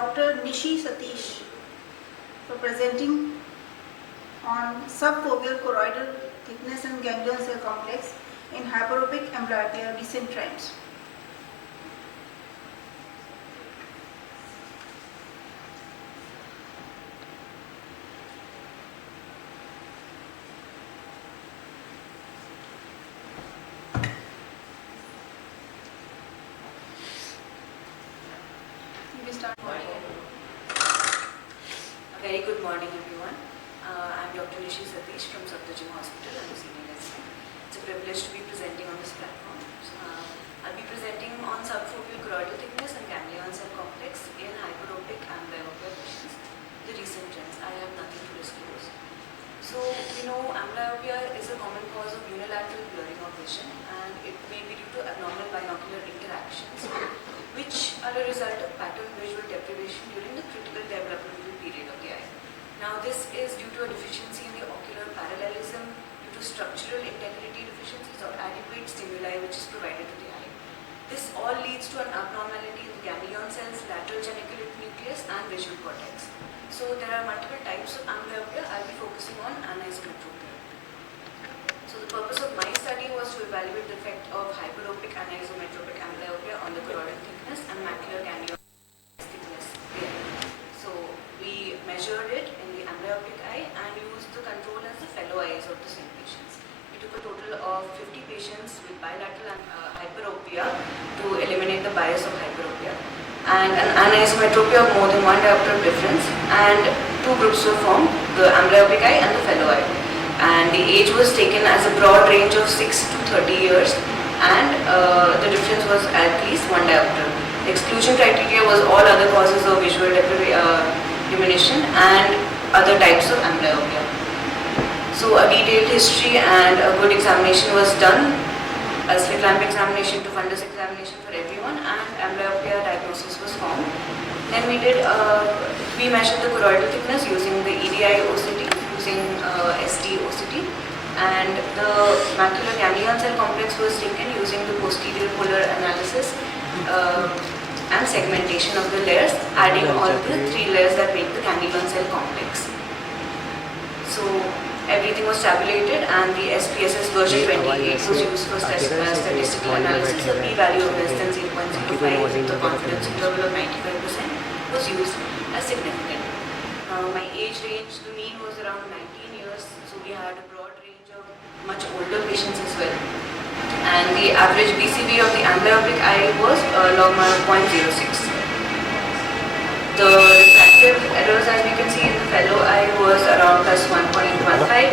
Dr. Nishi Satish for presenting on subfoveal choroidal thickness and ganglion cell complex in hyperopic amblyopia recent trends. Very good morning, everyone. I'm Dr. Nishi Satish from Hospital. I'm a senior resident. It's a privilege to be presenting on this platform. I'll be presenting on subfoveal choroidal thickness and ganglion cell complex in hyperopic amblyopia patients. The recent trends. I have nothing to disclose. So, amblyopia is a common cause of unilateral blurring of vision, and it may be due to abnormal binocular interactions, which are a result of pattern visual deprivation during the critical developmental period of the eye. Now, this is due to a deficiency in the ocular parallelism, due to structural integrity deficiencies or adequate stimuli which is provided to the eye. This all leads to an abnormality in the ganglion cells, lateral geniculate nucleus and visual cortex. So, there are multiple types of amblyopia. I'll be focusing on anisometropia. So, the purpose of my study was to evaluate the effect of hyperopic anisometropic amblyopia on the choroidal thickness and macular ganglion thickness there. So, we measured it in the amblyopic eye and used the control as the fellow eyes of the same patients. We took a total of 50 patients with bilateral hyperopia to eliminate the bias of hyperopia, and an anisometropia of more than one diopter of difference, and two groups were formed, the amblyopic eye and the fellow eye. And the age was taken as a broad range of 6 to 30 years, and the difference was at least one diopter. The exclusion criteria was all other causes of visual diminution and other types of amblyopia. So a detailed history and a good examination was done, a slit lamp examination to fundus examination for everyone, and amblyopia diagnosis was formed. Then we measured the choroidal thickness using the EDI OCT, using ST OCT, and the macular ganglion cell complex was taken using the posterior polar analysis and segmentation of the layers, adding all the 3 layers that make the ganglion cell complex. So everything was tabulated, and the SPSS version 28 was used for statistical analysis. A p-value of less than 0.05 with the confidence interval of 95% was used as significant. My age range, the mean was around 19 years, so we had a broad range of much older patients as well. And the average BCV of the amblyopic eye was log 0.06. The refractive errors, as we can see in the fellow eye, was around plus 1.15,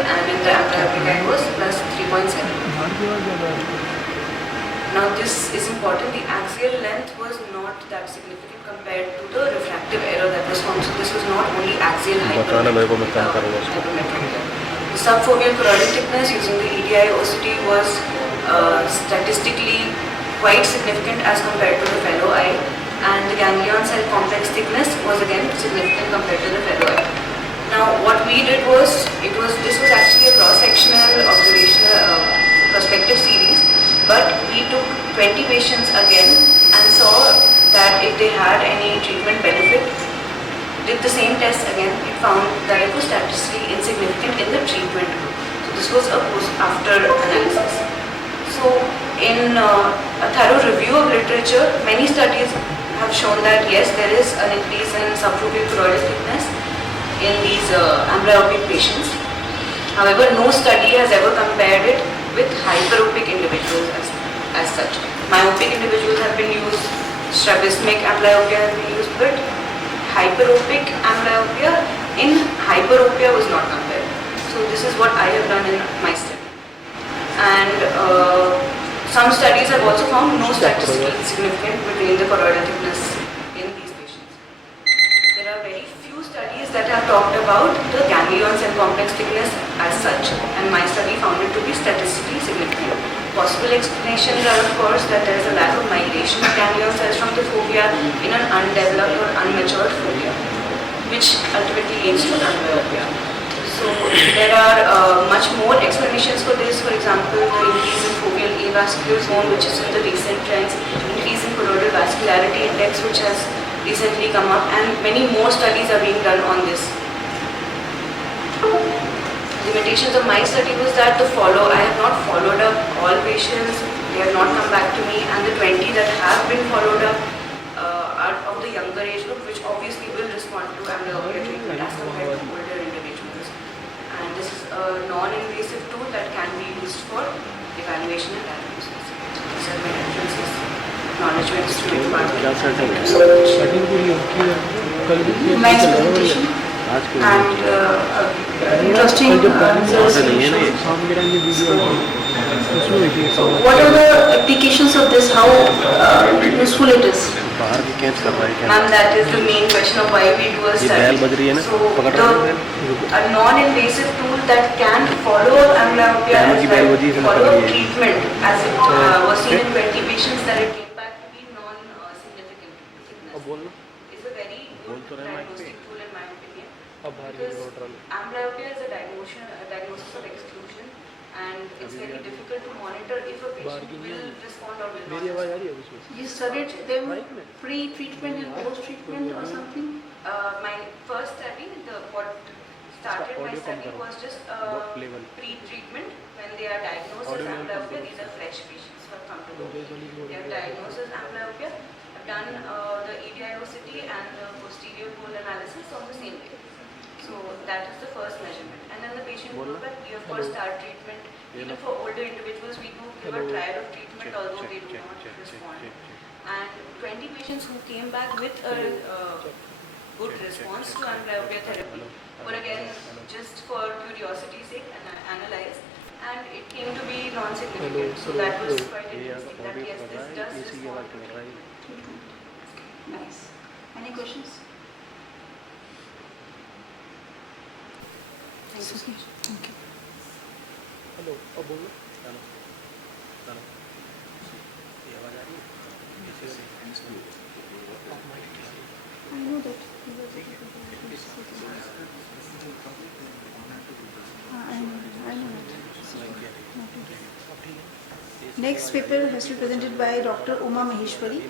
and in the amblyopic eye was plus 3.7. Now this is important, the axial length was not that significant compared to the refractive error that was found. So this was not only axial hypermetropia. The subfoveal choroidal thickness using the EDI OCT was statistically quite significant as compared to the fellow eye, and the ganglion cell complex thickness was again significant compared to the fellow eye. Now what we did was, this was actually a cross-sectional observational prospective series, but we took 20 patients again and saw that if they had any treatment benefit, did the same test again, it found that it was statistically insignificant in the treatment group. So this was a post-after analysis. So in a thorough review of literature, many studies have shown that yes, there is an increase in subfoveal choroidal thickness in these amblyopic patients. However, no study has ever compared it with hyperopic individuals as such. Myopic individuals have been used, strabismic amblyopia has been used, but hyperopic amblyopia in hyperopia was not compared. So this is what I have done in my study. And some studies have also found no statistical significance between the choroidal thickness in these patients. There are very few studies that have talked about the ganglion cell complex thickness as such, and my study found it to be statistically significant. Possible explanations are, of course, that there is a lack of migration of ganglion cells from the fovea in an undeveloped or unmatured fovea, which ultimately leads to amblyopia. So there are much more explanations for this. For example, the increase in foveal avascular zone, which is in the recent trends, increase in choroidal vascularity index, which has recently come up, and many more studies are being done on this. Limitations of my study was that I have not followed up all patients, they have not come back to me, and the 20 that have been followed up are of the younger age group, which obviously will respond to amblyopia treatment as compared to older individuals. And this is a non-invasive tool that can be used for evaluation and diagnosis. These are my references. Acknowledgement is to my department. Thank you so much. Nice presentation and interesting answers. So what are the applications of this? How useful it is? Ma'am, that is the main question of why we do a study. So, a non-invasive tool that can follow amblyopia as well, follow treatment as it was seen in 20 patients that it came back to be non-significant thickness. It's a very good diagnostic tool in my opinion, because amblyopia is a diagnosis of exclusion, and it's very difficult to monitor if a patient will respond or will not respond. You studied them pre-treatment and post-treatment or something? My first study, what started my study was just pre-treatment. When they are diagnosed as amblyopia, these are fresh patients who have come to know. They are diagnosed as amblyopia. I've done the AIOCMT and the posterior pole analysis on the same day. So that is the first measurement. And then the patient goes back, we of course start treatment. Even for older individuals, we do give a trial of treatment, although they do not respond. And 20 patients who came back with a good response to amblyopia therapy were again just for curiosity's sake and analyzed, and it came to be non-significant. So that was quite interesting that yes, this does respond to treatment. Nice. Any questions? Thank you so much. Okay. Hello अब बोलो hello hello ये आवाज़ आ रही है I know that. I know that. Next paper has to be presented by Dr. Uma Maheshwari.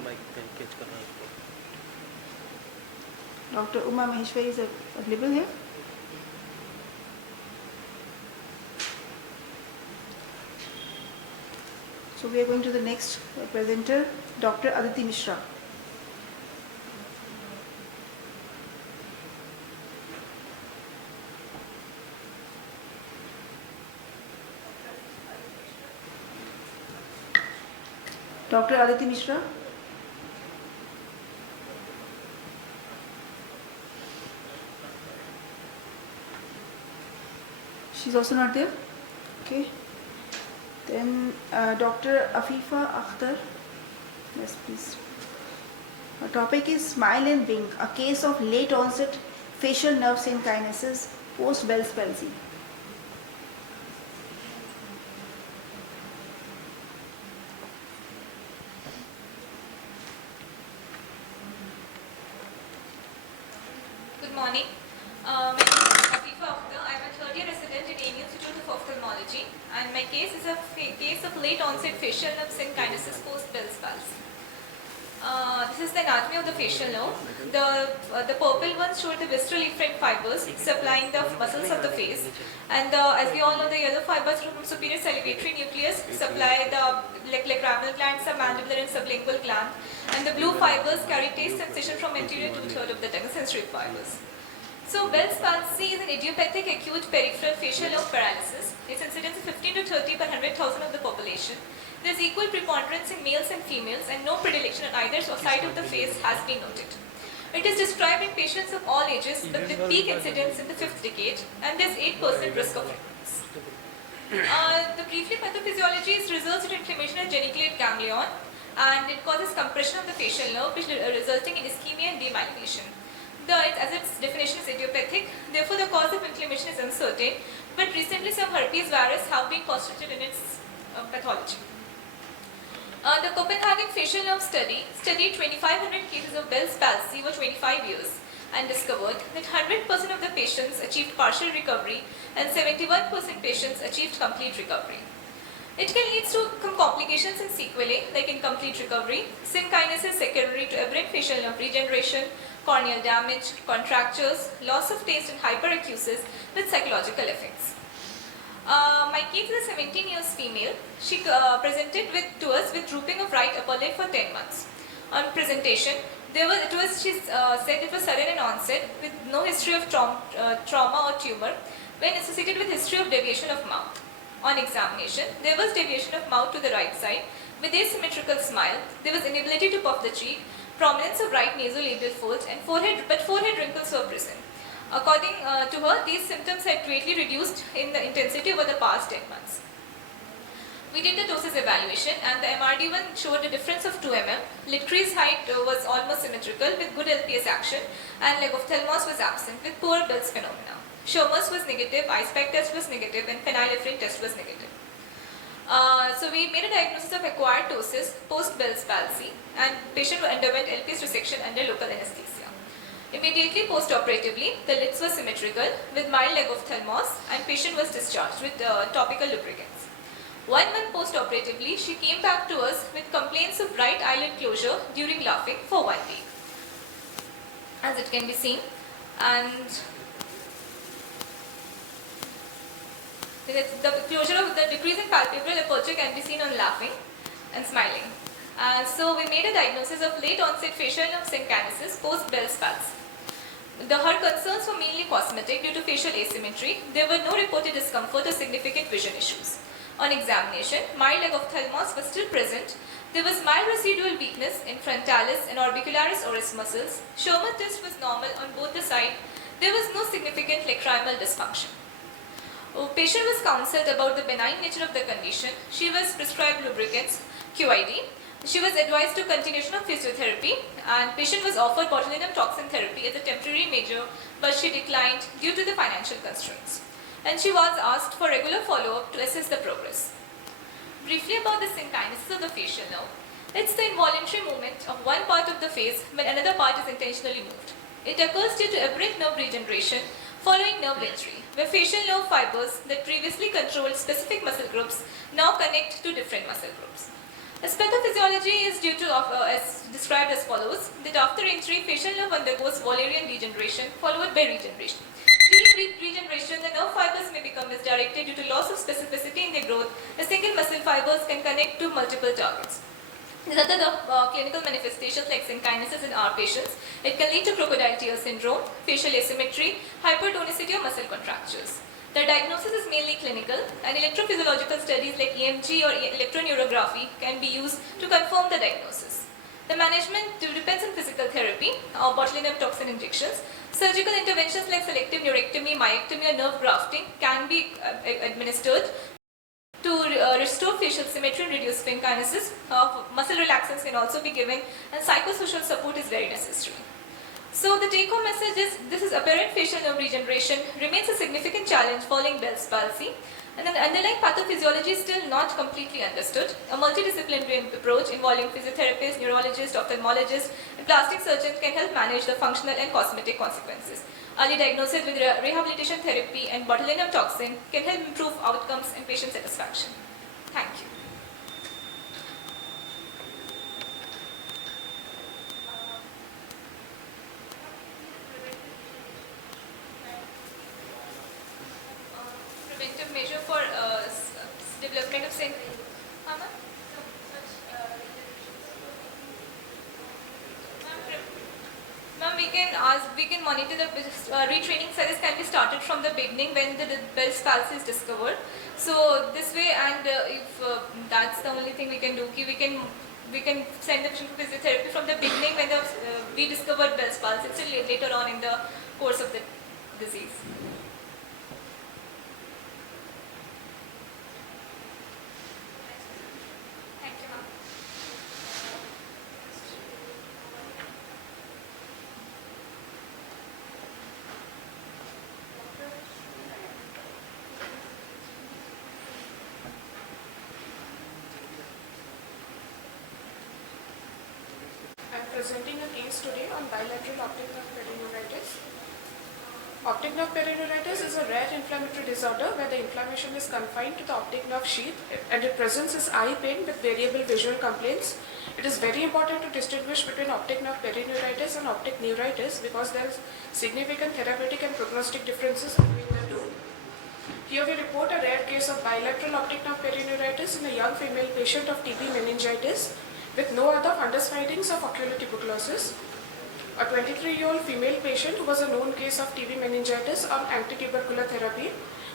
Dr. Uma Maheshwari is available here. So we are going to the next presenter, Dr. Aditi Mishra. Dr. Aditi Mishra. She's also not there. Okay. Then Dr. Afifa Akhtar. Yes, please. Our topic is smile and wink, a case of late onset facial nerve synkinesis post Bell's palsy. Good morning. My name is Afifa Akhtar. I am a third-year resident in AIOCMT3 Institute of Ophthalmology, and my case is a case of late onset facial nerve synkinesis post Bell's palsy. This is the anatomy of the facial nerve. The purple ones show the visceral efferent fibers supplying the muscles of the face, and as we all know, the yellow fibers from superior salivatory nucleus supply the lacrimal gland, submandibular and sublingual gland, and the blue fibers carry taste sensation from anterior two-thirds of the tongue, sensory fibers. So Bell's palsy is an idiopathic acute peripheral facial nerve paralysis. Its incidence is 15 to 30 per 100,000 of the population. There is equal preponderance in males and females, and no predilection on either side of the face has been noted. It is described in patients of all ages, but with peak incidence in the 5th decade, and there is 8% risk of recurrence. The briefly pathophysiology results in inflammation of geniculate ganglion, and it causes compression of the facial nerve, which resulting in ischemia and demyelination. As its definition is idiopathic, therefore the cause of inflammation is uncertain, but recently some herpes virus have been postulated in its pathology. The Copenhagen facial nerve study studied 2,500 cases of Bell's palsy over 25 years and discovered that 100% of the patients achieved partial recovery and 71% patients achieved complete recovery. It can lead to complications and sequelae like incomplete recovery, syn kinesis secondary to aberrant facial nerve regeneration, corneal damage, contractures, loss of taste and hyperacusis with psychological effects. My case is a 17 years female. She presented to us with drooping of right upper lid for 10 months. On presentation, she said it was sudden in onset with no history of trauma or tumor when associated with history of deviation of mouth. On examination, there was deviation of mouth to the right side with asymmetrical smile. There was inability to puff the cheek, prominence of right nasolabial folds and forehead wrinkles were present. According to her, these symptoms had greatly reduced in the intensity over the past 10 months. We did the doses evaluation and the MRD1 showed a difference of 2 mm. Lid crease height was almost symmetrical with good LPS action and leg ophthalmos was absent with poor Bell's phenomena. Schirmer's was negative, eye-spec test was negative and phenylephrine test was negative. So we made a diagnosis of acquired ptosis post Bell's palsy and patient underwent LPS resection under local anesthesia. Immediately post-operatively, the lids were symmetrical with mild leg ophthalmos and patient was discharged with topical lubricants. 1 month post-operatively, she came back to us with complaints of right eyelid closure during laughing for 1 week, as it can be seen, and the closure of the decrease in palpebral aperture can be seen on laughing and smiling. So we made a diagnosis of late onset facial nerve synkinesis post Bell's palsy. Her concerns were mainly cosmetic due to facial asymmetry. There were no reported discomfort or significant vision issues. On examination, mild leg ophthalmos was still present. There was mild residual weakness in frontalis and orbicularis oris muscles. Schirmer test was normal on both the sides. There was no significant lacrimal dysfunction. Patient was counseled about the benign nature of the condition. She was prescribed lubricants, QID. She was advised to continuation of physiotherapy and patient was offered botulinum toxin therapy as a temporary measure, but she declined due to the financial constraints. And she was asked for regular follow-up to assess the progress. Briefly about the synkinesis of the facial nerve. It's the involuntary movement of one part of the face when another part is intentionally moved. It occurs due to aberrant nerve regeneration following nerve injury, where facial nerve fibers that previously controlled specific muscle groups now connect to different muscle groups. As pathophysiology is due to, as described as follows, that after injury, facial nerve undergoes Wallerian degeneration followed by regeneration. During regeneration, the nerve fibers may become misdirected due to loss of specificity in their growth, as single muscle fibers can connect to multiple targets. These are the clinical manifestations like synkinesis in our patients. It can lead to crocodile tear syndrome, facial asymmetry, hypertonicity or muscle contractures. The diagnosis is mainly clinical and electrophysiological studies like EMG or electroneurography can be used to confirm the diagnosis. The management depends on physical therapy or botulinum toxin injections. Surgical interventions like selective neurectomy, myectomy or nerve grafting can be administered to restore facial symmetry and reduce synkinesis. Muscle relaxants can also be given and psychosocial support is very necessary. So the take-home message is, this is apparent facial nerve regeneration remains a significant challenge following Bell's palsy, and the underlying pathophysiology is still not completely understood. A multidisciplinary approach involving physiotherapists, neurologists, ophthalmologists, and plastic surgeons can help manage the functional and cosmetic consequences. Early diagnosis with rehabilitation therapy and botulinum toxin can help improve outcomes and patient satisfaction. Thank you. Preventive measure for development of syn. Ma'am, we can monitor the retraining studies can be started from the beginning when the Bell's palsy is discovered. So this way, and if that's the only thing we can do, we can send the patient to physiotherapy from the beginning when we discovered Bell's palsy, still later on in the course of the disease. I am presenting a case today on bilateral optic nerve peritonitis. Optic nerve perineuritis is a rare inflammatory disorder where the inflammation is confined to the optic nerve sheath and it presents as eye pain with variable visual complaints. It is very important to distinguish between optic nerve perineuritis and optic neuritis because there is significant therapeutic and prognostic differences between the two. Here we report a rare case of bilateral optic nerve perineuritis in a young female patient of TB meningitis with no other fundus findings of ocular tuberculosis. A 23-year-old female patient who was a known case of TB meningitis on antitubercular therapy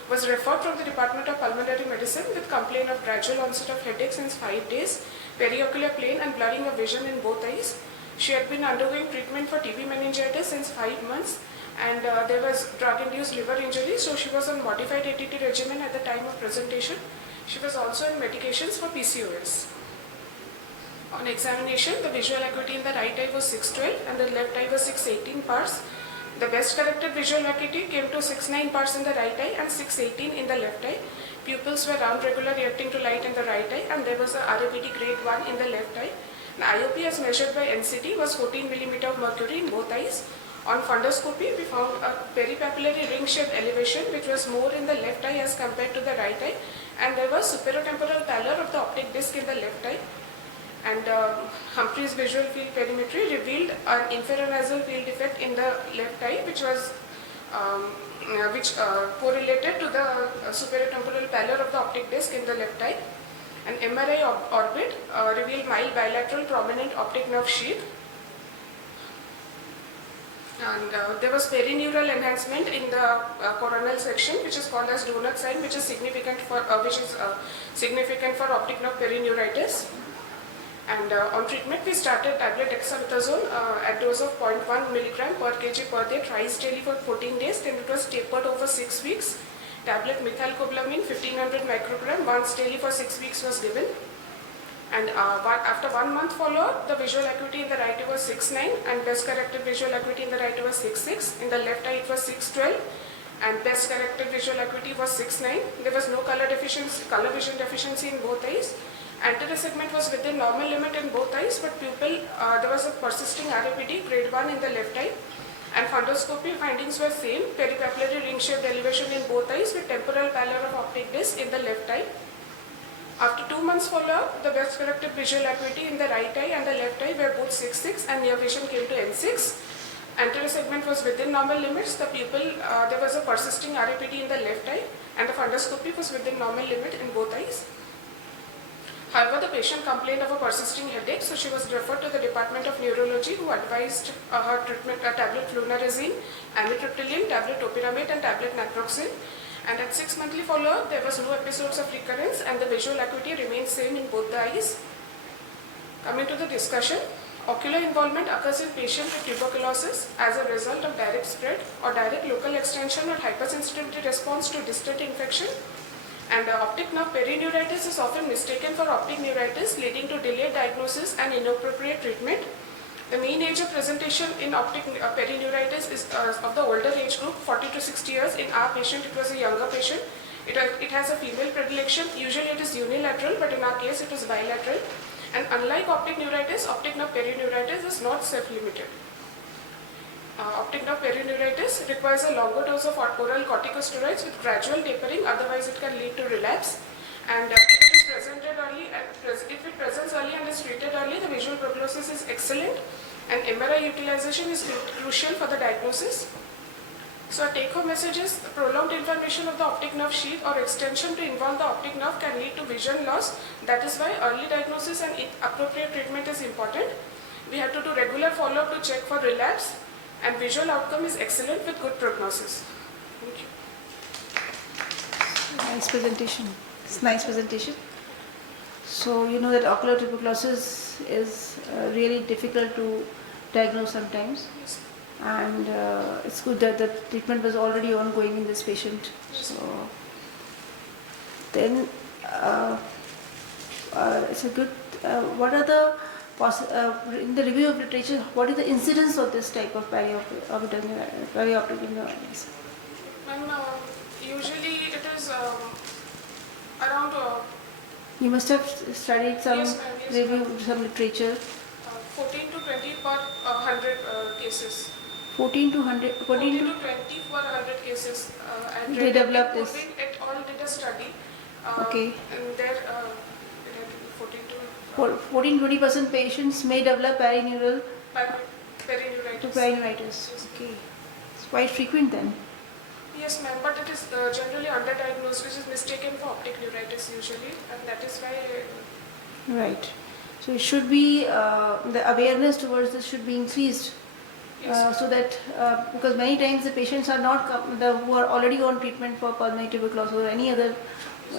was referred from the Department of Pulmonary Medicine with complaint of gradual onset of headache since 5 days, periocular pain and blurring of vision in both eyes. She had been undergoing treatment for TB meningitis since 5 months and there was drug-induced liver injury, so she was on modified ATT regimen at the time of presentation. She was also on medications for PCOS. On examination, the visual acuity in the right eye was 612 and the left eye was 618 parts. The best corrected visual acuity came to 69 parts in the right eye and 618 in the left eye. Pupils were round regular reacting to light in the right eye and there was a RAPD grade 1 in the left eye. The IOP as measured by NCT was 14 mm of mercury in both eyes. On fundoscopy, we found a peripapillary ring-shaped elevation which was more in the left eye as compared to the right eye and there was superotemporal pallor of the optic disc in the left eye. And Humphrey's visual field perimetry revealed an inferonasal field defect in the left eye which was correlated to the superotemporal pallor of the optic disc in the left eye. An MRI orbit revealed mild bilateral prominent optic nerve sheath. And there was perineural enhancement in the coronal section, which is called as donut sign, which is significant for optic nerve perineuritis. And on treatment, we started tablet dexamethasone at dose of 0.1 milligram per kg per day, thrice daily for 14 days. Then it was tapered over 6 weeks. Tablet methylcobalamin 1500 microgram once daily for 6 weeks was given. And after 1 month follow-up, the visual acuity in the right eye was 6.9 and best corrected visual acuity in the right eye was 6.6. In the left eye, it was 6.12 and best corrected visual acuity was 6.9. There was no color vision deficiency in both eyes. Anterior segment was within normal limit in both eyes, but pupil, there was a persisting RAPD grade 1 in the left eye. And fundoscopy findings were same, peripapillary ring-shaped elevation in both eyes with temporal pallor of optic disc in the left eye. After 2 months follow-up, the best corrected visual acuity in the right eye and the left eye were both 6.6 and near vision came to N6. Anterior segment was within normal limits. The pupil, there was a persisting RAPD in the left eye and the fundoscopy was within normal limit in both eyes. However, the patient complained of a persisting headache, so she was referred to the Department of Neurology who advised her treatment tablet flunarizine, amitriptyline, tablet topiramate and tablet naproxen. And at 6 monthly follow-up, there was no episodes of recurrence and the visual acuity remained same in both the eyes. Coming to the discussion, ocular involvement occurs in patients with tuberculosis as a result of direct spread or direct local extension or hypersensitivity response to distant infection. And optic nerve perineuritis is often mistaken for optic neuritis, leading to delayed diagnosis and inappropriate treatment. The mean age of presentation in optic perineuritis is of the older age group, 40 to 60 years. In our patient, it was a younger patient. It has a female predilection. Usually it is unilateral, but in our case, it was bilateral. And unlike optic neuritis, optic nerve perineuritis is not self-limited. Optic nerve perineuritis requires a longer dose of oral corticosteroids with gradual tapering, otherwise it can lead to relapse. And if it presents early and is treated early, the visual prognosis is excellent and MRI utilization is crucial for the diagnosis. So our take-home message is prolonged inflammation of the optic nerve sheath or extension to involve the optic nerve can lead to vision loss. That is why early diagnosis and appropriate treatment is important. We have to do regular follow-up to check for relapse. And visual outcome is excellent with good prognosis. Thank you. Nice presentation. It's nice presentation. So you know that ocular tuberculosis is really difficult to diagnose sometimes. Yes. And it's good that the treatment was already ongoing in this patient. Yes. So then it's a good. What are the in the review of literature, what is the incidence of this type of perioptic neuritis? Usually it is around You must have studied some Yes, ma'am. Yes, review, ma'am. some literature. 14 to 20 per 100 cases. 14 to 100, 14 to 20 for 100 cases. And They developed in this. COVID, it all did a study. Okay. And there, it had 14 to 14-20% patients may develop perineuritis. perineuritis. Yes. Okay, it's quite frequent then. Yes, ma'am, but it is generally underdiagnosed, which is mistaken for optic neuritis usually, and that is why. Right. So it should be the awareness towards this should be increased. Yes. So that because many times the patients are not who are already on treatment for pulmonary tuberculosis or any other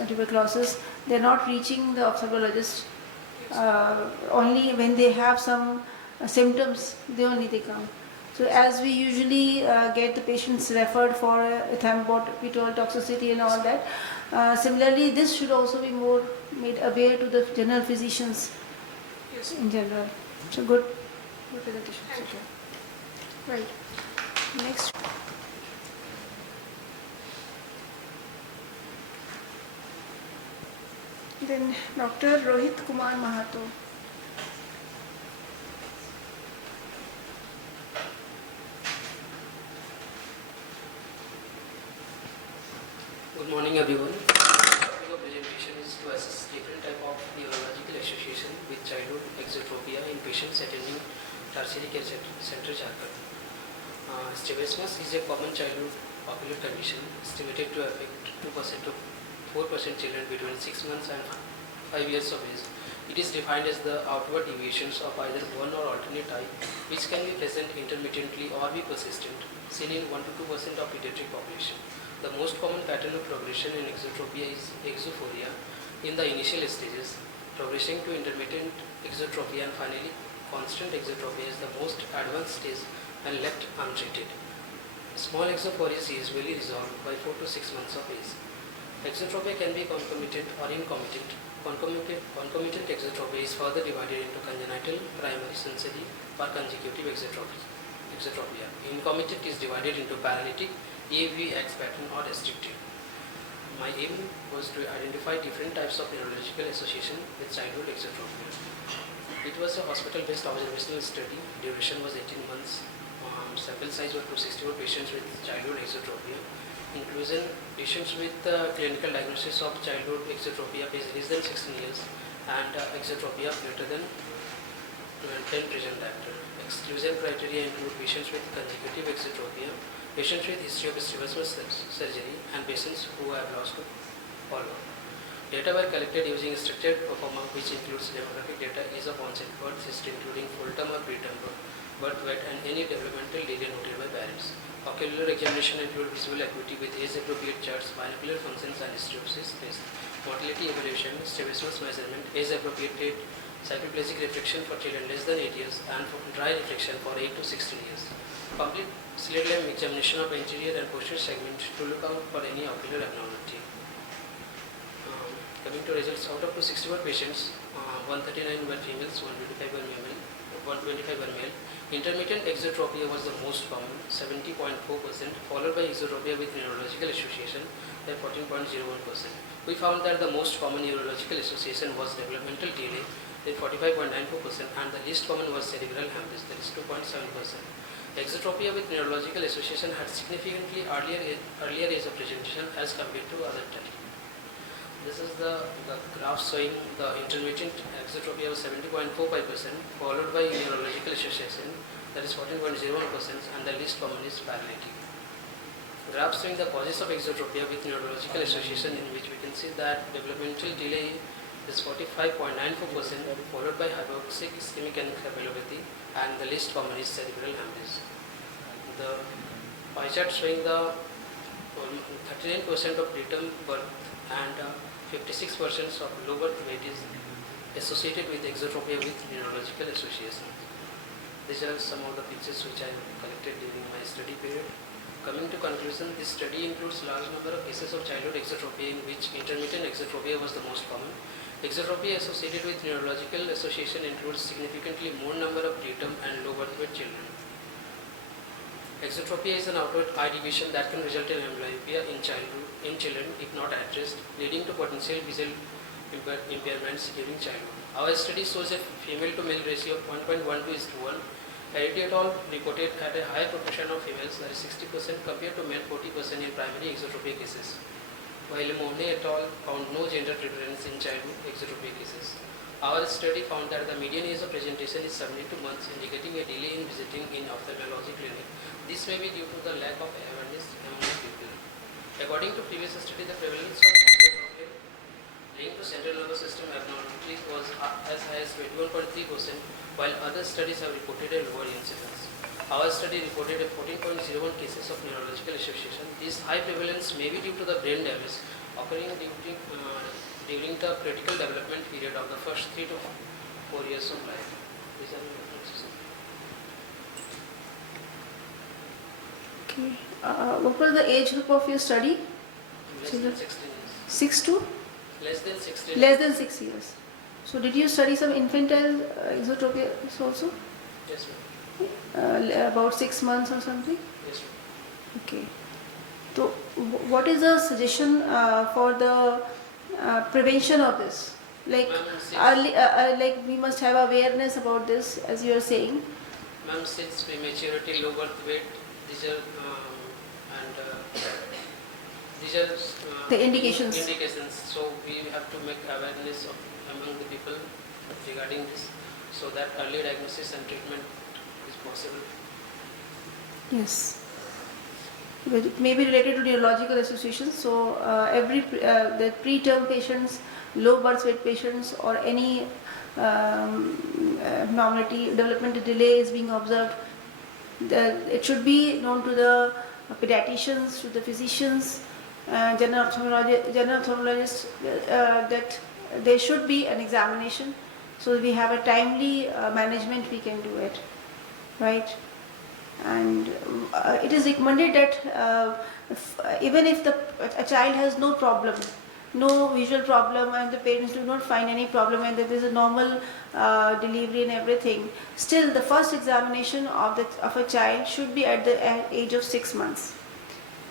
tuberculosis, they are not reaching the ophthalmologist. Only when they have some symptoms, they come. So as we usually get the patients referred for ethambutol toxicity and all that, similarly this should also be more made aware to the general physicians Yes. in general. So good presentation. Thank you. Right. Next. Then Dr. Rohit Kumar Mahato. Good morning everyone. The topic of presentation is to assess different type of neurological association with childhood exotropia in patients attending tertiary care center Jharkhand. Strabismus is a common childhood ocular condition estimated to affect 2% to 4% children between 6 months and 5 years of age. It is defined as the outward deviations of either one or alternate eye which can be present intermittently or be persistent, seen in 1 to 2% of pediatric population. The most common pattern of progression in exotropia is exophoria in the initial stages, progressing to intermittent exotropia, and finally constant exotropia is the most advanced stage and left untreated. Small exophoria is usually resolved by 4 to 6 months of age. Exotropia can be concomitant or incomitant. Concomitant exotropia is further divided into congenital, primary sensory, or consecutive exotropia. Incomitant is divided into paralytic, AVX pattern, or restrictive. My aim was to identify different types of neurological association with childhood exotropia. It was a hospital-based observational study. Duration was 18 months. Sample size was 261 patients with childhood exotropia. Inclusion patients with clinical diagnosis of childhood exotropia is less than 16 years and exotropia greater than 10 present diopter. Exclusion criteria include patients with consecutive exotropia, patients with history of strabismus surgery, and patients who have lost to follow. Data were collected using structured proforma, which includes demographic data, age of onset, birth history including full-term or preterm birth weight, and any developmental delay noted by parents. Ocular examination include visual acuity with age-appropriate charts, binocular functions, and hysteresis test. Motility evaluation, strabismus measurement, age-appropriate cycloplegic reflection for children less than 8 years, and for dry reflection for 8 to 16 years. Complete slit lamp examination of anterior and posterior segment to look out for any ocular abnormality. Coming to results, out of 261 patients, 139 were females, 125 were male. Intermittent exotropia was the most common, 70.4%, followed by exotropia with neurological association at 14.01%. We found that the most common neurological association was developmental delay at 45.94%, and the least common was cerebral hemorrhage, that is 2.7%. Exotropia with neurological association had significantly earlier age of presentation as compared to other types. This is the graph showing the intermittent exotropia was 70.45%, followed by neurological association, that is 14.01%, and the least common is paralytic. Graph showing the causes of exotropia with neurological association, in which we can see that developmental delay is 45.94%, followed by hypoxic ischemic encephalopathy, and the least common is cerebral hemorrhage. The pie chart showing the 39% of preterm birth and 56% of low birth weight is associated with exotropia with neurological association. These are some of the pictures which I collected during my study period. Coming to conclusion, this study includes large number of cases of childhood exotropia in which intermittent exotropia was the most common. Exotropia associated with neurological association includes significantly more number of preterm and low birth weight children. Exotropia is an outward eye deviation that can result in amblyopia in children if not addressed, leading to potential visual impairments during childhood. Our study shows a female to male ratio of 1.12:1. Harity et al. Reported had a high proportion of females, that is 60% compared to men 40% in primary exotropia cases, while Mohney et al. Found no gender preference in childhood exotropia cases. Our study found that the median age of presentation is 72 months, indicating a delay in visiting in ophthalmology clinic. This may be due to the lack of awareness among the people. According to previous study, the prevalence of exotropia linked to central nervous system abnormality was as high as 21.3%, while other studies have reported a lower incidence. Our study reported a 14.01 cases of neurological association. This high prevalence may be due to the brain damage occurring during the critical development period of the first 3 to 4 years of life. These are my references. Okay. What was the age group of your study? Less than 16 years. 6 to? Less than 16 Less than 6 years. So did you study some infantile exotropia also? Yes, ma'am. About 6 months or something? Yes, ma'am. Okay. So what is the suggestion for the prevention of this? Like Ma'am, like we must have awareness about this, as you are saying. Ma'am, since prematurity, low birth weight, these are these are The indications. Indications. So we have to make awareness among the people regarding this, so that early diagnosis and treatment is possible. Yes. But it may be related to neurological associations. So the preterm patients, low birth weight patients, or any abnormality, developmental delay is being observed, it should be known to the pediatricians, to the physicians, general ophthalmologists, that there should be an examination, so that we have a timely management, we can do it, right? And it is recommended that even if a child has no problem, no visual problem, and the parents do not find any problem, and there is a normal delivery and everything, still the first examination of a child should be at the age of 6 months.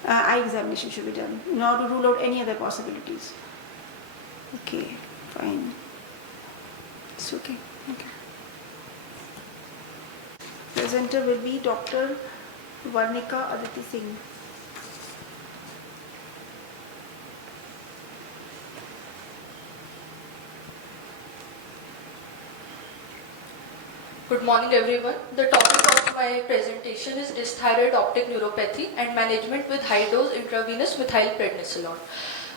Eye examination should be done in order to rule out any other possibilities. Okay, fine. It's okay. Okay. Presenter will be Dr. Varnika Aditi Singh. Good morning everyone. The topic of my presentation is dysthyroid optic neuropathy and management with high dose intravenous methylprednisolone.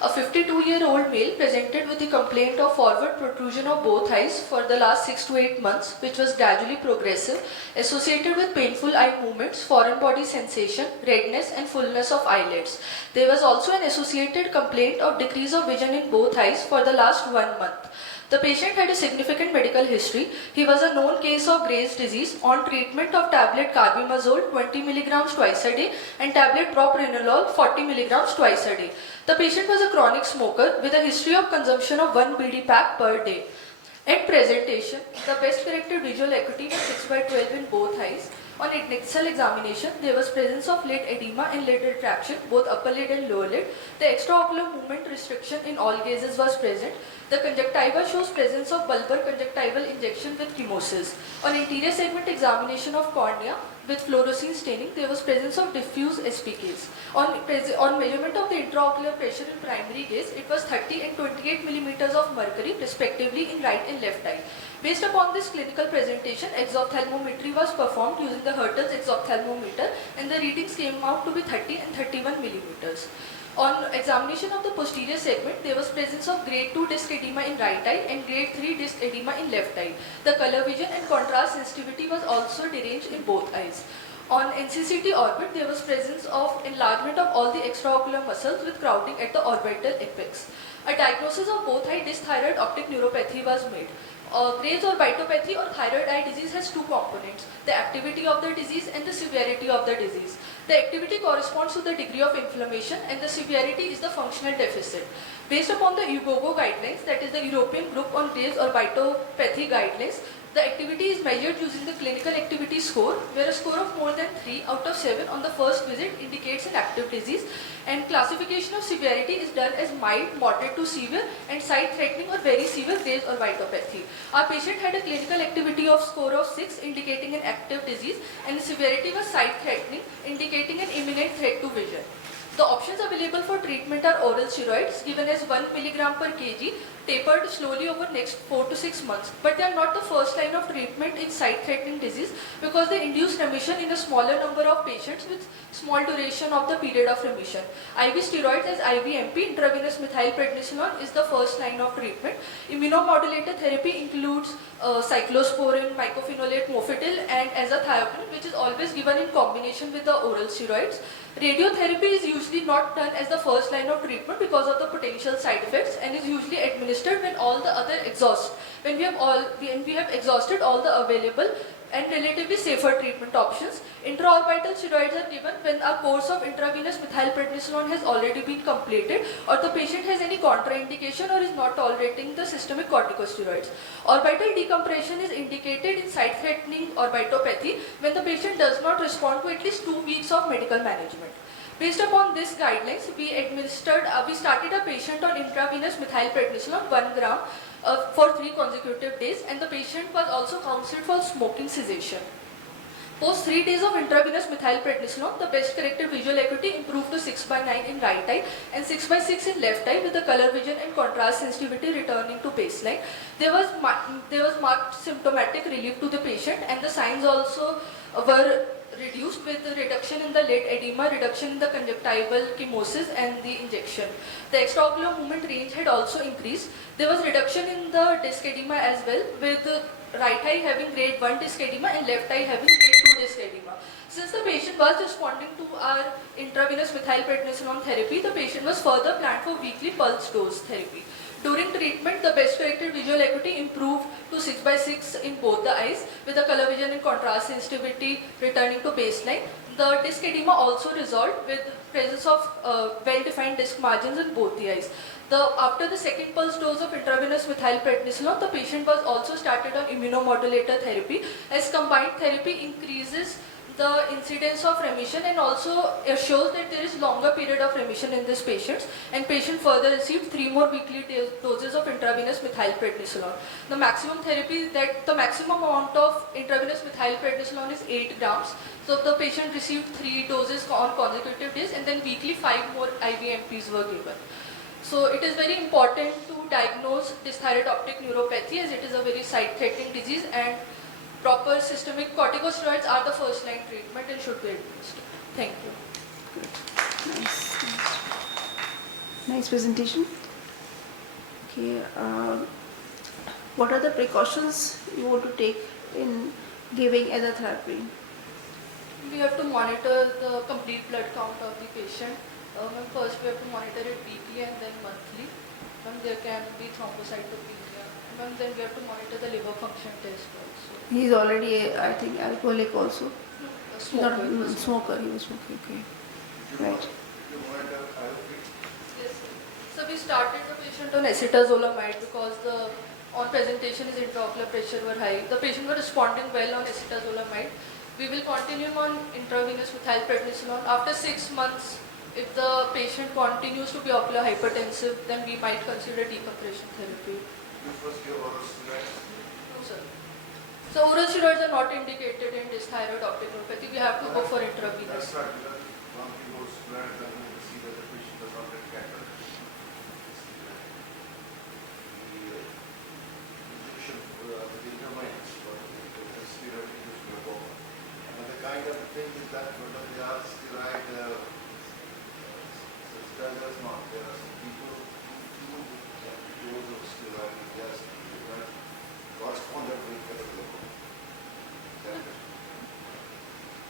A 52-year-old male presented with the complaint of forward protrusion of both eyes for the last 6 to 8 months, which was gradually progressive, associated with painful eye movements, foreign body sensation, redness and fullness of eyelids. There was also an associated complaint of decrease of vision in both eyes for the last 1 month. The patient had a significant medical history. He was a known case of Graves' disease on treatment of tablet carbimazole 20 mg twice a day and tablet propranolol 40 mg twice a day. The patient was a chronic smoker with a history of consumption of 1 BD pack per day. At presentation, the best corrected visual acuity was 6/12 in both eyes. On initial examination, there was presence of lid edema and lid retraction, both upper lid and lower lid. The extraocular movement restriction in all gazes was present. The conjunctiva shows presence of bulbar conjunctival injection with chemosis. On interior segment examination of cornea with fluorescein staining, there was presence of diffuse SPKs. On measurement of the intraocular pressure in primary gaze, it was 30 and 28 millimeters of mercury respectively in right and left eye. Based upon this clinical presentation, exophthalmometry was performed using the Hertel's exophthalmometer and the readings came out to be 30 and 31 millimeters. On examination of the posterior segment, there was presence of grade 2 disc edema in right eye and grade 3 disc edema in left eye. The color vision and contrast sensitivity was also deranged in both eyes. On NCCT orbit, there was presence of enlargement of all the extraocular muscles with crowding at the orbital apex. A diagnosis of both eye dysthyroid optic neuropathy was made. Graves or bytopathy or thyroid eye disease has two components, the activity of the disease and the severity of the disease. The activity corresponds to the degree of inflammation and the severity is the functional deficit. Based upon the UGOGO guidelines, that is the European Group on Graves or Bytopathy guidelines, The activity is measured using the clinical activity score, where a score of more than 3 out of 7 on the first visit indicates an active disease, and classification of severity is done as mild, moderate to severe, and sight-threatening or very severe Graves or vitopathy. Our patient had a clinical activity of score of 6 indicating an active disease, and the severity was sight-threatening indicating an imminent threat to vision. The options available for treatment are oral steroids given as 1 mg per kg, tapered slowly over next 4 to 6 months. But they are not the first line of treatment in sight-threatening disease because they induce remission in a smaller number of patients with small duration of the period of remission. IV steroids as IVMP, intravenous methylprednisolone, is the first line of treatment. Immunomodulator therapy includes cyclosporin, mycophenolate mofetil, and azathioprine, which is always given in combination with the oral steroids. Radiotherapy is usually not done as the first line of treatment because of the potential side effects, and is usually administered when all the other when we have exhausted all the available and relatively safer treatment options. Intraorbital steroids are given when a course of intravenous methylprednisolone has already been completed, or the patient has any contraindication or is not tolerating the systemic corticosteroids. Orbital decompression is indicated in sight-threatening orbitopathy when the patient does not respond to at least 2 weeks of medical management. Based upon these guidelines, we started a patient on intravenous methylprednisolone 1 gram for 3 consecutive days, and the patient was also counseled for smoking cessation. Post 3 days of intravenous methylprednisolone, the best corrected visual acuity improved to 6/9 in right eye and 6/6 in left eye, with the color vision and contrast sensitivity returning to baseline. There was marked symptomatic relief to the patient, and the signs also were reduced with the reduction in the lid edema, reduction in the conjunctival chemosis, and the injection. The extraocular movement range had also increased. There was reduction in the disc edema as well, with the right eye having grade 1 disc edema and left eye having grade 2 disc edema. Since the patient was responding to our intravenous methylprednisolone therapy, the patient was further planned for weekly pulse dose therapy. During treatment, the best corrected visual acuity improved to 6/6 in both the eyes, with the color vision and contrast sensitivity returning to baseline. The disc edema also resolved with presence of well-defined disc margins in both the eyes. After the second pulse dose of intravenous methylprednisolone, the patient was also started on immunomodulator therapy, as combined therapy increases the incidence of remission and also shows that there is longer period of remission in these patients, and patient further received 3 more weekly doses of intravenous methylprednisolone. The maximum amount of intravenous methylprednisolone is 8 grams. So the patient received 3 doses on consecutive days, and then weekly 5 more IVMPs were given. So it is very important to diagnose dysthyroid optic neuropathy, as it is a very sight-threatening disease, and proper systemic corticosteroids are the first line treatment and should be administered. Thank you. Good. Nice presentation. Okay, what are the precautions you want to take in giving azathioprine? We have to monitor the complete blood count of the patient. First we have to monitor it weekly and then monthly. There can be thrombocytopenia. Then we have to monitor the liver function test also. He is already, I think, alcoholic also. A smoker. Smoker. He was smoking. Okay. Right. Yes, sir. So we started the patient on acetazolamide because on presentation his intraocular pressure were high. The patient was responding well on acetazolamide. We will continue on intravenous methylprednisolone. After 6 months, if the patient continues to be ocular hypertensive, then we might consider decompression therapy. No, sir. So oral steroids are not indicated in dysthyroid optic neuropathy. We have to go for intravenous.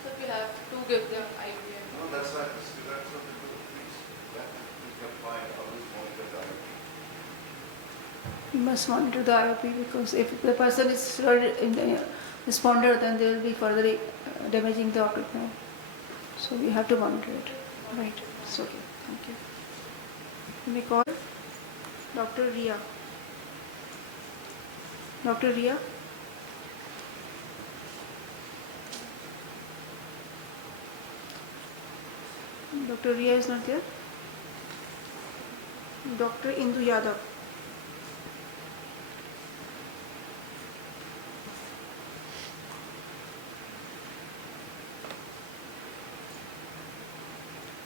So we have to give them IVM. No, that's right. That's what we do. Please, that we can find always monitor the IOP. You must monitor the IOP, because if the person is responder, then they will be further damaging the optic nerve. So we have to monitor it. Right. It's okay. Thank you. You may call Dr. Ria. Dr. Ria. Dr. Ria is not there. Dr. Indu Yadav.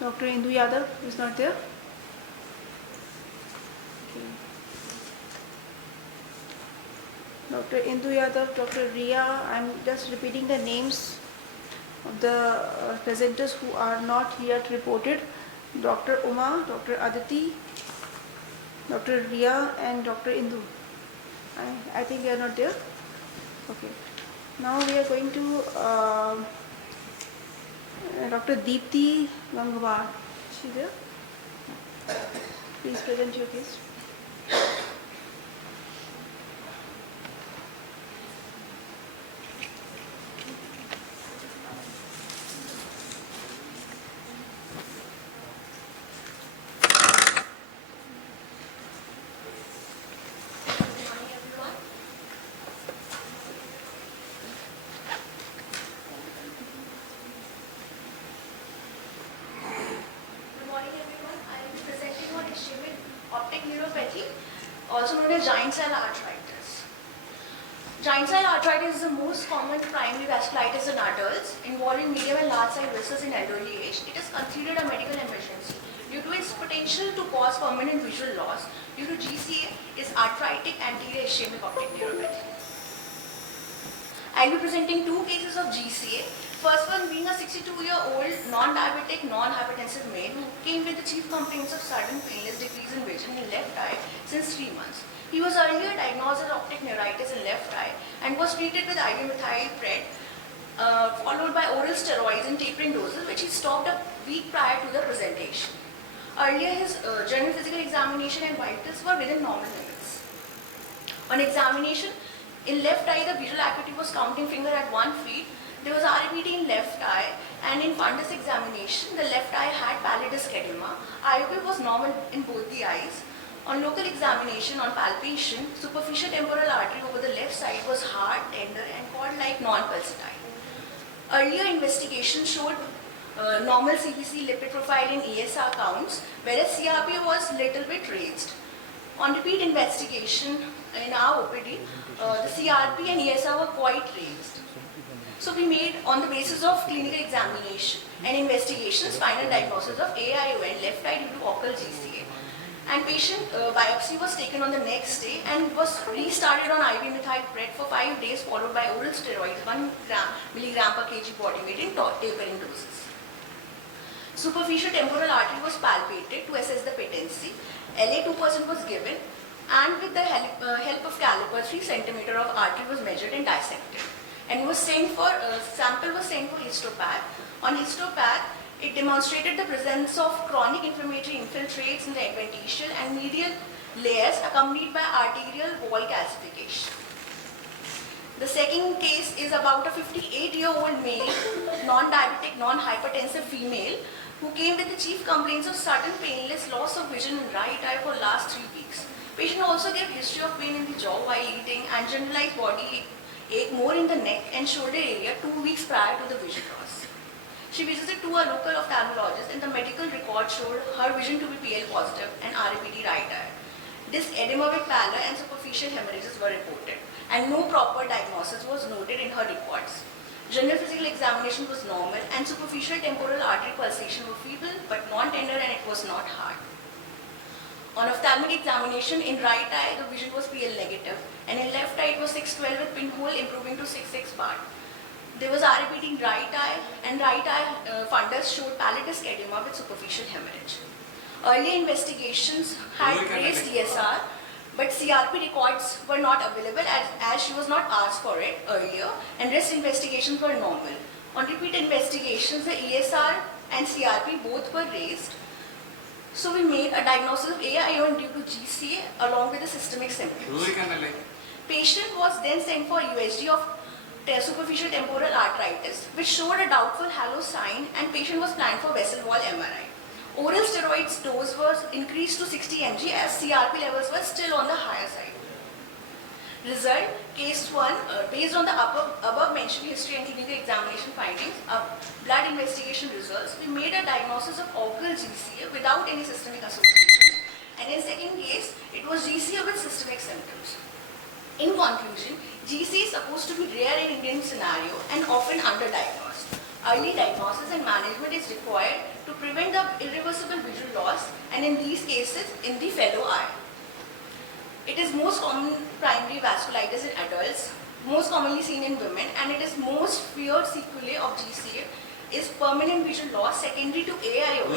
Dr. Indu Yadav is not there. Okay. Dr. Indu Yadav, Dr. Ria, I'm just repeating the names of the presenters who are not yet reported. Dr. Uma, Dr. Aditi, Dr. Ria and Dr. Indu. I think they are not there. Okay. Now we are going to Dr. Deepthi Gangwar. Is she there? Please present your case. Good morning, everyone. I am presenting on ischemic optic neuropathy, also known as giant cell arteritis. Giant cell arteritis is the most common primary vasculitis in adults, involving medium and large size vessels in elderly age. It is considered a medical emergency due to its potential to cause permanent visual loss. Due to GCA, is arthritic anterior ischemic optic neuropathy. I will be presenting two cases of GCA. First one being a 62-year-old non-diabetic, non-hypertensive male who came with the chief complaints of sudden painless decrease in vision in left eye since 3 months. He was earlier diagnosed with optic neuritis in left eye and was treated with IV methylpred followed by oral steroids in tapering doses, which he stopped a week prior to the presentation. Earlier, his general physical examination and vitals were within normal limits. On examination, in left eye, the visual acuity was counting finger at 1 feet. There was RAPT in left eye, and in fundus examination, the left eye had pallidus edema. IOP was normal in both the eyes. On local examination, on palpation, superficial temporal artery over the left side was hard, tender, and cord-like non-pulsatile. Earlier investigation showed normal CBC lipid profile in ESR counts, whereas CRP was little bit raised. On repeat investigation in our OPD, the CRP and ESR were quite raised. So we made, on the basis of clinical examination and investigations, final diagnosis of AION left eye due to occult GCA. And patient biopsy was taken on the next day and was restarted on IV methylpred for 5 days, followed by oral steroids 1 milligram per kg body weight in tapering doses. Superficial temporal artery was palpated to assess the patency. LA 2% was given, and with the help of caliper, 3 cm of artery was measured and dissected. And was sent for sample was sent for histopath. On histopath, it demonstrated the presence of chronic inflammatory infiltrates in the adventitial and medial layers, accompanied by arterial wall calcification. The second case is about a 58-year-old male, non-diabetic, non-hypertensive female, who came with the chief complaints of sudden painless loss of vision in right eye for last 3 weeks. Patient also gave history of pain in the jaw while eating and generalized body ache more in the neck and shoulder area 2 weeks prior to the vision loss. She visited to a local ophthalmologist and the medical record showed her vision to be PL positive and RAPT right eye. This edema with pallor and superficial hemorrhages were reported and no proper diagnosis was noted in her records. General physical examination was normal and superficial temporal artery pulsation were feeble but non-tender and it was not hard. On ophthalmic examination, in right eye, the vision was PL negative, and in left eye, it was 612 with pinhole improving to 6.6 part. There was RAPT in right eye, and right eye fundus showed pallidus edema with superficial hemorrhage. Earlier investigations had raised ESR, but CRP records were not available as she was not asked for it earlier, and rest investigations were normal. On repeat investigations, the ESR and CRP both were raised. So we made a diagnosis of AION due to GCA along with the systemic symptoms. Patient was then sent for USG of superficial temporal arteritis, which showed a doubtful halo sign, and patient was planned for vessel wall MRI. Oral steroids dose was increased to 60 mg as CRP levels were still on the higher side. Result, case 1, based on the above mentioned history and clinical examination findings, blood investigation results, we made a diagnosis of ocular GCA without any systemic associations. And in second case, it was GCA with systemic symptoms. In conclusion, GCA is supposed to be rare in Indian scenario and often underdiagnosed. Early diagnosis and management is required to prevent the irreversible visual loss, and in these cases, in the fellow eye. It is most common primary vasculitis in adults, most commonly seen in women, and it is most feared sequelae of GCA is permanent visual loss secondary to AION.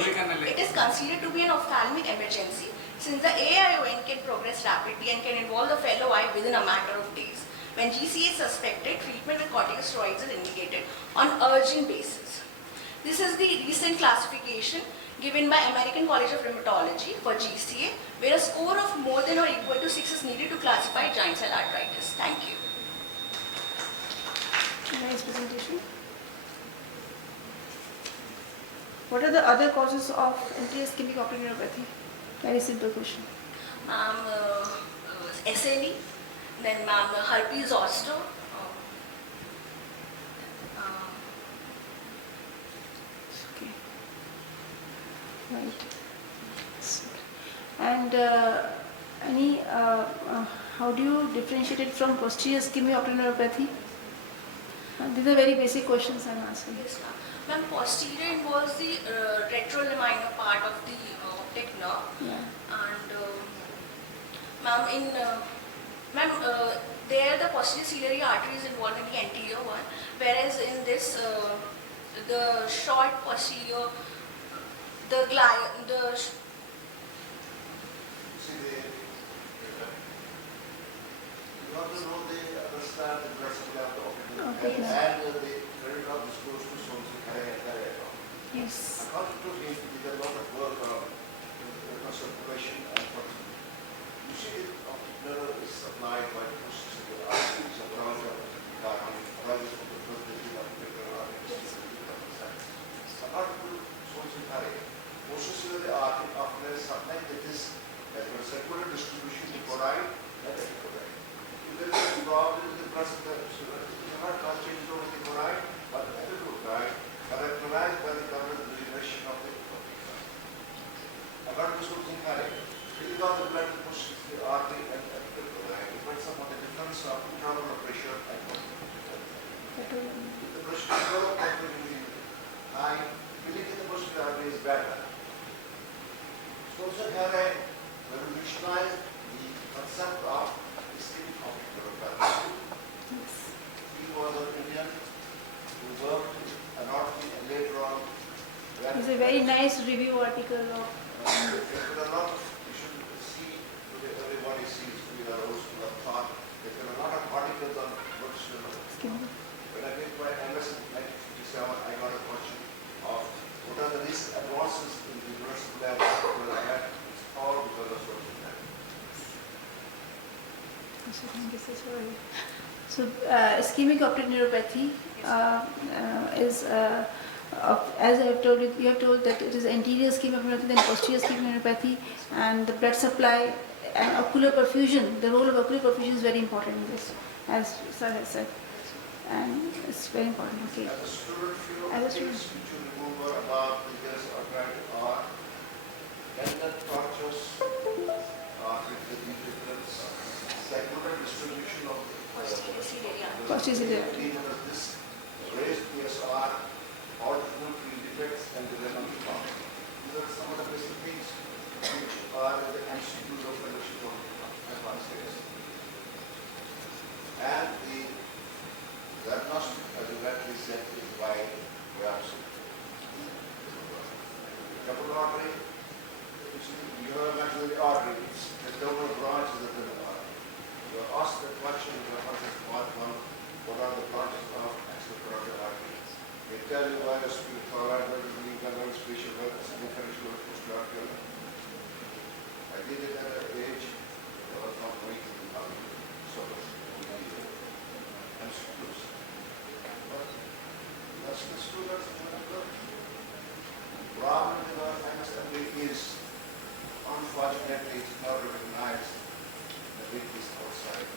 It is considered to be an ophthalmic emergency since the AION can progress rapidly and can involve the fellow eye within a matter of days. When GCA is suspected, treatment with corticosteroids is indicated on urgent basis. This is the recent classification given by American College of Rheumatology for GCA, where a score of more than or equal to 6 is needed to classify giant cell arteritis. Thank you. Nice presentation. What are the other causes of anti-ischemic optic neuropathy? Very simple question. Ma'am, SLE, then ma'am, herpes zoster, Okay. Right. And how do you differentiate it from posterior ischemic optic neuropathy? These are very basic questions I'm asking. yes ma'am. Ma'am, posterior involves the retrolaminal part of the optic nerve. Yeah. And ma'am, there the posterior ciliary artery is involved in the anterior one, whereas in this the short posterior, See, you have to know understand the blood supply of the optic nerve, Okay. and the credit of this goes to source and carry. Yes. According to him, he did a lot of work on circulation and function. You see, the optic nerve is supplied by the process of the arteries around the arises from the first division of the arteries. According to source and carry, process of the artery after sometimes it is as a circular distribution to choroid and epichloride. If there is a problem with the blood supply, you cannot change over the choroid, but the epichloride characterized by the current regeneration of the optic nerve. According to source and carry, it is not the blood that pushes the artery and epichloride. It depends upon the difference of intraocular pressure and if the pressure is high, filling in the posterior artery is better. Source and carry revolutionized the concept of ischemic optic neuropathy. He was an Indian who worked in anatomy and later on. It's a very nice review article of. There are a lot of, you should see, everybody sees, we are also thought, there are a lot of articles on what's, when I did my MS in 1957, I got a question of what are the recent advances in the universal level where I had, it's all because of social media. So, ischemic optic neuropathy is, as I have told you have told that it is anterior ischemic neuropathy, then posterior ischemic neuropathy, and the blood supply and ocular perfusion. The role of ocular perfusion is very important in this, as sir has said, and it's very important. Okay. As a student, few As a things student. which you remember about the years of arthritis are tendon tortuous, with the difference, circular distribution of posterior ciliary artery. Posterior ciliary artery. This raised PSR, alternate field defects, and the renal trauma. These are some of the basic things which are in the institute of fellowship of advanced studies. And the diagnostic, as you rightly said, is wide biopsy. Capillary artery, you have maxillary artery, the terminal branch is the terminal artery. You are asked the question in the part 1, what are the branches of axillary artery? They tell you why the spirit forward, what is the internal spatial work, significant posterior arterial. I did it at an age that was not weak in the body. So, I'm supposed. But that's the students in the book. Problem with our MSW is, unfortunately, it's not recognized the weakness outside.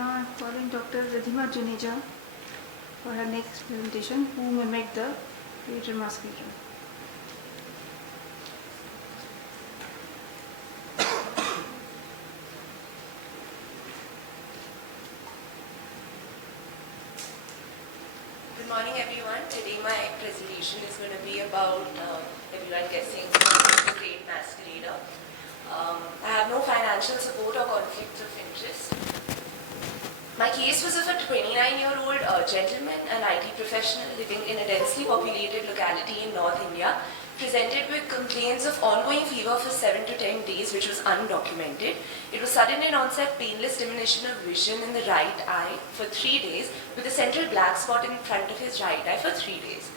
now I'm calling Dr. Ridhima Juneja for her next presentation, who may make the greater mosquito. Good morning, everyone. Today my presentation is going to be about everyone guessing the great masquerader. I have no financial support or conflicts of interest. My case was of a 29-year-old gentleman, an IT professional living in a densely populated locality in North India, presented with complaints of ongoing fever for 7 to 10 days, which was undocumented. It was sudden in onset, painless diminution of vision in the right eye for 3 days, with a central black spot in front of his right eye for 3 days.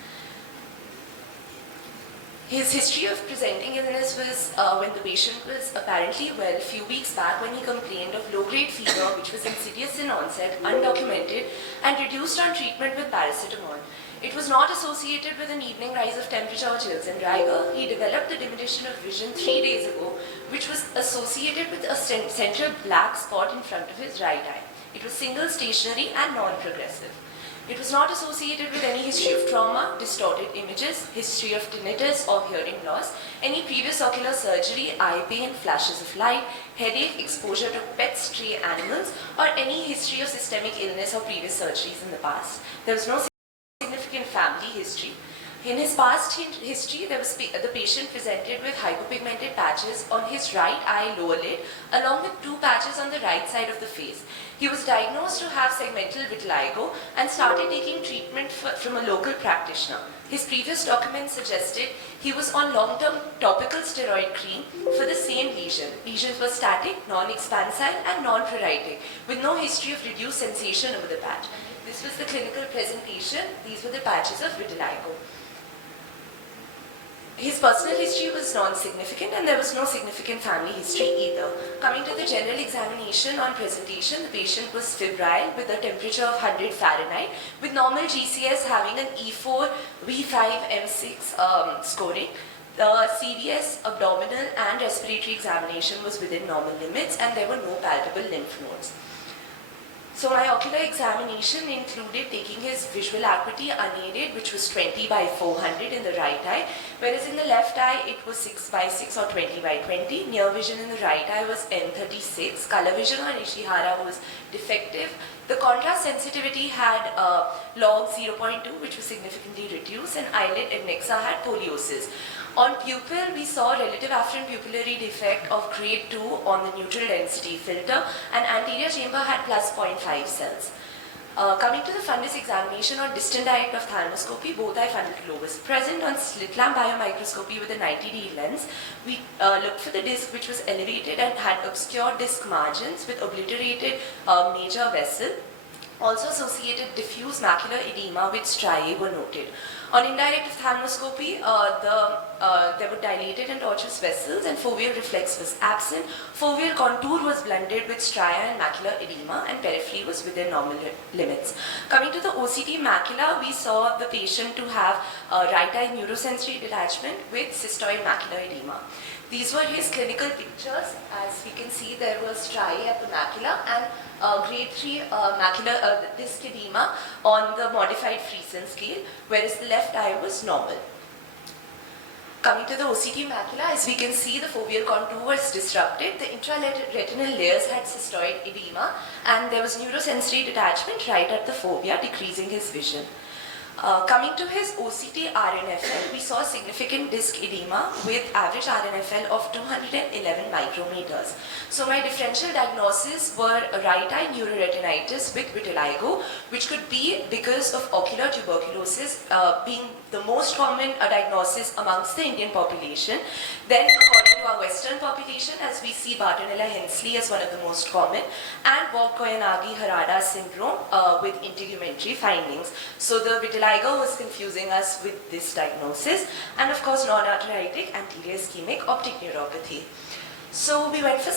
His history of presenting illness was when the patient was apparently well a few weeks back when he complained of low-grade fever, which was insidious in onset, undocumented, and reduced on treatment with paracetamol. It was not associated with an evening rise of temperature or chills and rigor. He developed the diminution of vision 3 days ago, which was associated with a central black spot in front of his right eye. It was single, stationary, and non-progressive. It was not associated with any history of trauma, distorted images, history of tinnitus or hearing loss, any previous ocular surgery, eye pain, flashes of light, headache, exposure to pet stray animals, or any history of systemic illness or previous surgeries in the past. There was no significant family history. In his past history, the patient presented with hypopigmented patches on his right eye lower lid, along with 2 patches on the right side of the face. He was diagnosed to have segmental vitiligo and started taking treatment from a local practitioner. His previous documents suggested he was on long-term topical steroid cream for the same lesion. Lesions were static, non-expansile and non-pruritic, with no history of reduced sensation over the patch. This was the clinical presentation. These were the patches of vitiligo. His personal history was non-significant and there was no significant family history either. Coming to the general examination on presentation, the patient was febrile with a temperature of 100 Fahrenheit with normal GCS having an E4, V5, M6 scoring. The CVS, abdominal and respiratory examination was within normal limits and there were no palpable lymph nodes. So my ocular examination included taking his visual acuity unaided, which was 20 by 400 in the right eye, whereas in the left eye it was 6 by 6 or 20 by 20. Near vision in the right eye was M36. Color vision on Ishihara was defective. The contrast sensitivity had log 0.2, which was significantly reduced, and eyelid adnexa had poliosis. On pupil, we saw relative afferent pupillary defect of grade 2 on the neutral density filter, and anterior chamber had plus 0.5 cells. Coming to the fundus examination on distant eye ophthalmoscopy, both eye fundal globe was present. On slit lamp biomicroscopy with a 90D lens, we looked for the disc which was elevated and had obscure disc margins with obliterated major vessel. Also associated diffuse macular edema with striae were noted. On indirect ophthalmoscopy, there were dilated and tortuous vessels and foveal reflex was absent. Foveal contour was blended with stria and macular edema and periphery was within normal limits. Coming to the OCT macula, we saw the patient to have right eye neurosensory detachment with cystoid macular edema. These were his clinical pictures. As we can see, there was striae at the macula and grade 3 macular disc edema on the modified Friesen scale, whereas the left eye was normal. Coming to the OCT macula, as we can see, the foveal contour was disrupted. The intraretinal layers had cystoid edema and there was neurosensory detachment right at the fovea, decreasing his vision. Coming to his OCT RNFL, we saw significant disc edema with average RNFL of 211 micrometers. So my differential diagnosis were right eye neuroretinitis with vitiligo, which could be because of ocular tuberculosis being the most common diagnosis amongst the Indian population. Then according to our Western population, as we see Bartonella Hensley as one of the most common, and Vogt-Koyanagi-Harada syndrome with integumentary findings. So the vitiligo was confusing us with this diagnosis, and of course non-arteritic anterior ischemic optic neuropathy. So we went for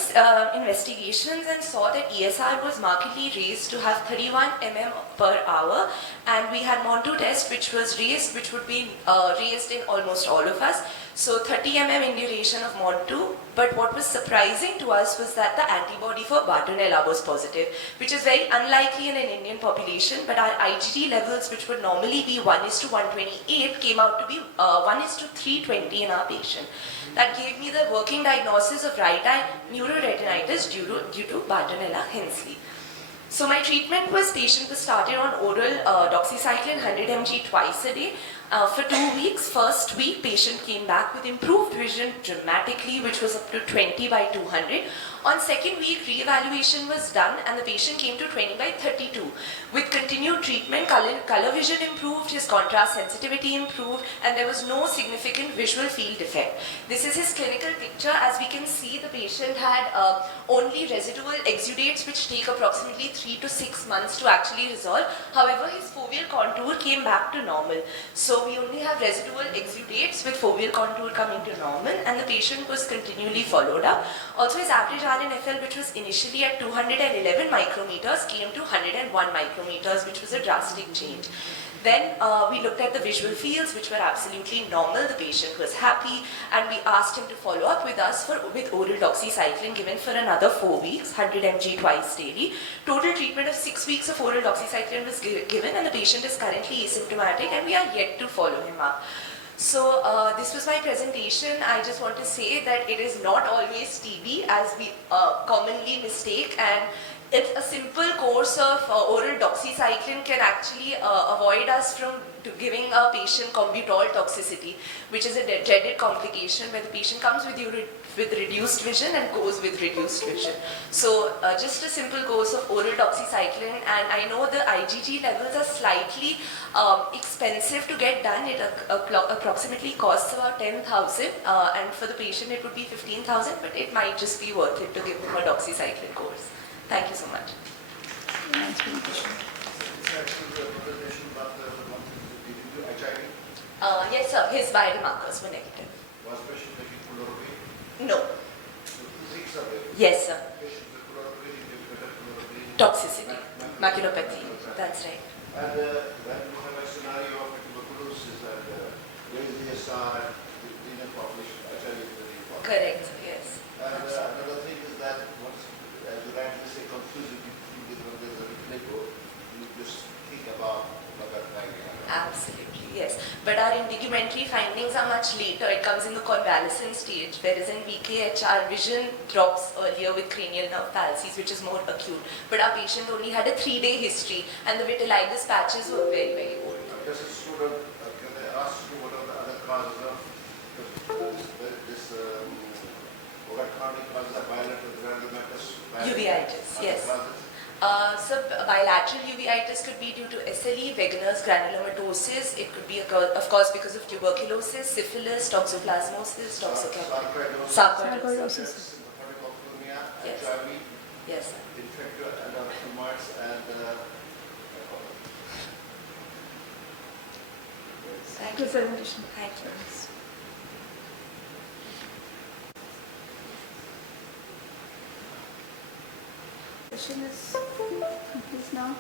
investigations and saw that ESR was markedly raised to have 31 mm per hour, and we had Montu test which was raised, which would be raised in almost all of us. So 30 mm in duration of mod 2, but what was surprising to us was that the antibody for Bartonella was positive, which is very unlikely in an Indian population, but our IgG levels, which would normally be 1:128, came out to be 1:320 in our patient. That gave me the working diagnosis of right eye neuroretinitis due to Bartonella Hensley. So my treatment was, patient was started on oral doxycycline 100 mg twice a day. For 2 weeks, first week, patient came back with improved vision dramatically, which was up to 20/200. On second week, re-evaluation was done and the patient came to 20/32. With continued treatment, color vision improved, his contrast sensitivity improved, and there was no significant visual field defect. This is his clinical picture. As we can see, the patient had only residual exudates, which take approximately 3 to 6 months to actually resolve. However, his foveal contour came back to normal. So we only have residual exudates with foveal contour coming to normal, and the patient was continually followed up. Also, his average RNFL, which was initially at 211 micrometers, came to 101 micrometers, which was a drastic change. Then we looked at the visual fields, which were absolutely normal. The patient was happy, and we asked him to follow up with us with oral doxycycline given for another 4 weeks, 100 mg twice daily. Total treatment of 6 weeks of oral doxycycline was given, and the patient is currently asymptomatic, and we are yet to follow him up. So this was my presentation. I just want to say that it is not always TB as we commonly mistake, and it's a simple course of oral doxycycline can actually avoid us from giving a patient combutol toxicity, which is a dreaded complication where the patient comes with reduced vision and goes with reduced vision. So just a simple course of oral doxycycline, and I know the IgG levels are slightly expensive to get done. It approximately costs about 10,000 and for the patient it would be 15,000, but it might just be worth it to give them a doxycycline course. Thank you so much. Nice presentation. Yes, sir. His viral markers were negative. Was patient taking chloroquine? No. So 2 weeks away. Yes, sir. Patient with chloroquine, indicated chloroquine. Toxicity. Maculopathy. That's right. And when you have a scenario of tuberculosis and there is ESR and the Indian population, HIV is very important. Correct. Yes. And another thing is that once, as you rightly say, confusing people when there is a vitiligo, you just think about Absolutely, yes. But our indigumentary findings are much later. It comes in the convalescent stage, whereas in VKH, our vision drops earlier with cranial nerve palsies, which is more acute. But our patient only had a 3-day history, and the vitiligo patches were very, very old. As a student, can I ask you what are the other causes of this overcrowding causes of bilateral granulomatous? Uveitis, yes. Causes? So bilateral uveitis could be due to SLE, Wegener's granulomatosis. It could be, of course, because of tuberculosis, syphilis, toxoplasmosis, sarcoidosis. Sympathetic ophthalmia, Yes. HIV, Yes, sir. infectious tumors, and Thank Good you. presentation. Thank you. Session is complete now.